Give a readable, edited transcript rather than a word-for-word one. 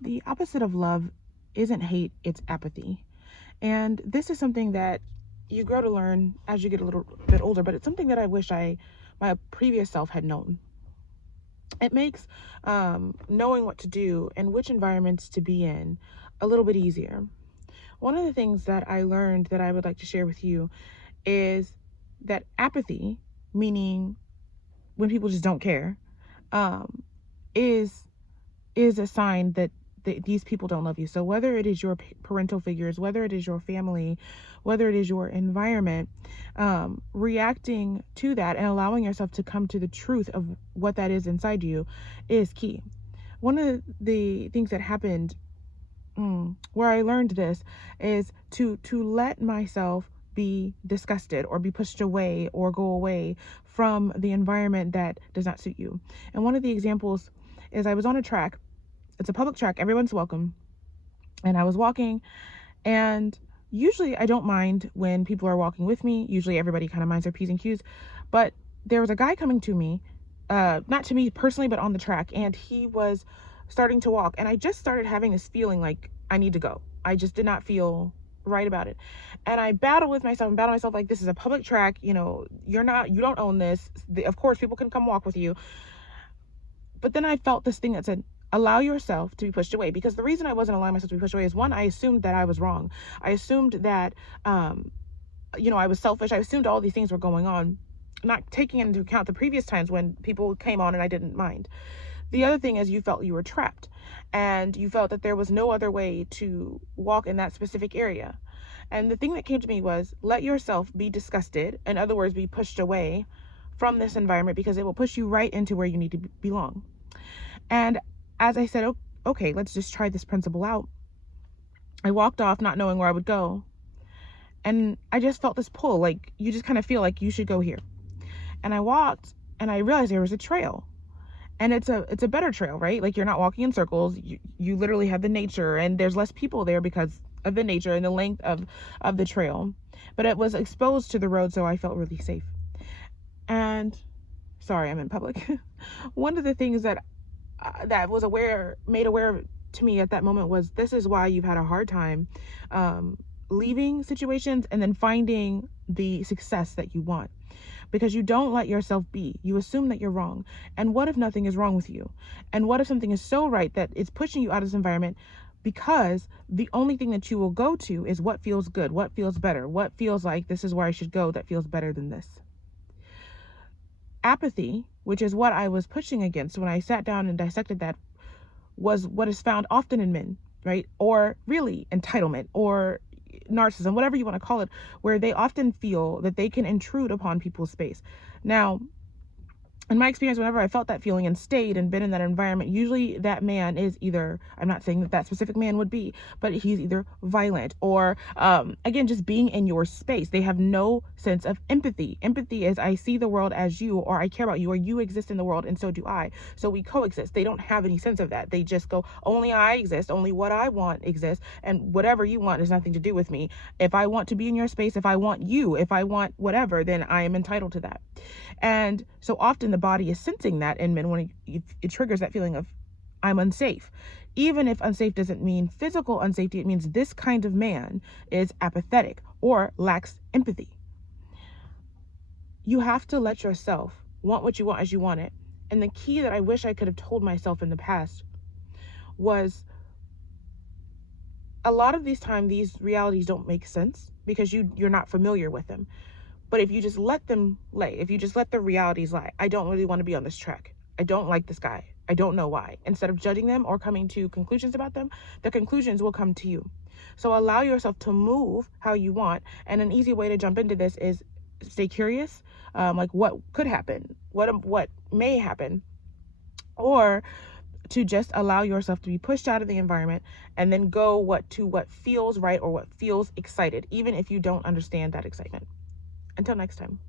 The opposite of love isn't hate, it's apathy. And this is something that you grow to learn as you get a little bit older, but it's something that I wish my previous self had known. It makes knowing what to do and which environments to be in a little bit easier. One of the things that I learned that I would like to share with you is that apathy, meaning when people just don't care, um, is is a sign that these people don't love you. So whether it is your parental figures, whether it is your family, whether it is your environment, reacting to that and allowing yourself to come to the truth of what that is inside you is key. One of the things that happened, where I learned this, is to let myself be disgusted or be pushed away or go away from the environment that does not suit you. And one of the examples is I was on a track. It's a public track, everyone's welcome. And I was walking, and usually I don't mind when people are walking with me. Usually everybody kind of minds their P's and Q's. But there was a guy coming to me, not to me personally, but on the track, and he was starting to walk. And I just started having this feeling like I need to go. I just did not feel right about it. And I battled with myself and battled myself like, this is a public track, you don't own this. Of course, people can come walk with you. But then I felt this thing that said, allow yourself to be pushed away. Because the reason I wasn't allowing myself to be pushed away is, one, I assumed that I was wrong. I assumed that, I was selfish. I assumed all these things were going on, not taking into account the previous times when people came on and I didn't mind. The other thing is, you felt you were trapped and you felt that there was no other way to walk in that specific area. And the thing that came to me was, let yourself be disgusted. In other words, be pushed away from this environment, because it will push you right into where you need to belong. And as I said, okay, let's just try this principle out, I walked off not knowing where I would go. And I just felt this pull, like you just kind of feel like you should go here. And I walked and I realized there was a trail. And it's a better trail, right? Like, you're not walking in circles. You literally have the nature, and there's less people there because of the nature and the length of the trail. But it was exposed to the road, so I felt really safe. And sorry, I'm in public. One of the things that was made aware to me at that moment was, this is why you've had a hard time leaving situations and then finding the success that you want, because you don't let yourself be. You assume that you're wrong. And what if nothing is wrong with you? And what if something is so right that it's pushing you out of this environment, because the only thing that you will go to is what feels good, what feels better, what feels like this is where I should go that feels better than this. Apathy, which is what I was pushing against when I sat down and dissected that, was what is found often in men, right? Or really entitlement or narcissism, whatever you want to call it, where they often feel that they can intrude upon people's space. Now, in my experience, whenever I felt that feeling and stayed and been in that environment, usually that man is either, I'm not saying that that specific man would be, but he's either violent or, again, just being in your space. They have no sense of empathy. Empathy is, I see the world as you, or I care about you, or you exist in the world and so do I. So we coexist. They don't have any sense of that. They just go, only I exist, only what I want exists, and whatever you want has nothing to do with me. If I want to be in your space, if I want you, if I want whatever, then I am entitled to that. And so often the body is sensing that in men when it triggers that feeling of, I'm unsafe. Even if unsafe doesn't mean physical unsafety, it means this kind of man is apathetic or lacks empathy. You have to let yourself want what you want as you want it. And the key that I wish I could have told myself in the past was, a lot of these times these realities don't make sense because you're not familiar with them. But if you just let them lay, if you just let the realities lie, I don't really want to be on this track. I don't like this guy. I don't know why. Instead of judging them or coming to conclusions about them, the conclusions will come to you. So allow yourself to move how you want. And an easy way to jump into this is stay curious, like what could happen, what may happen, or to just allow yourself to be pushed out of the environment and then go what feels right or what feels excited, even if you don't understand that excitement. Until next time.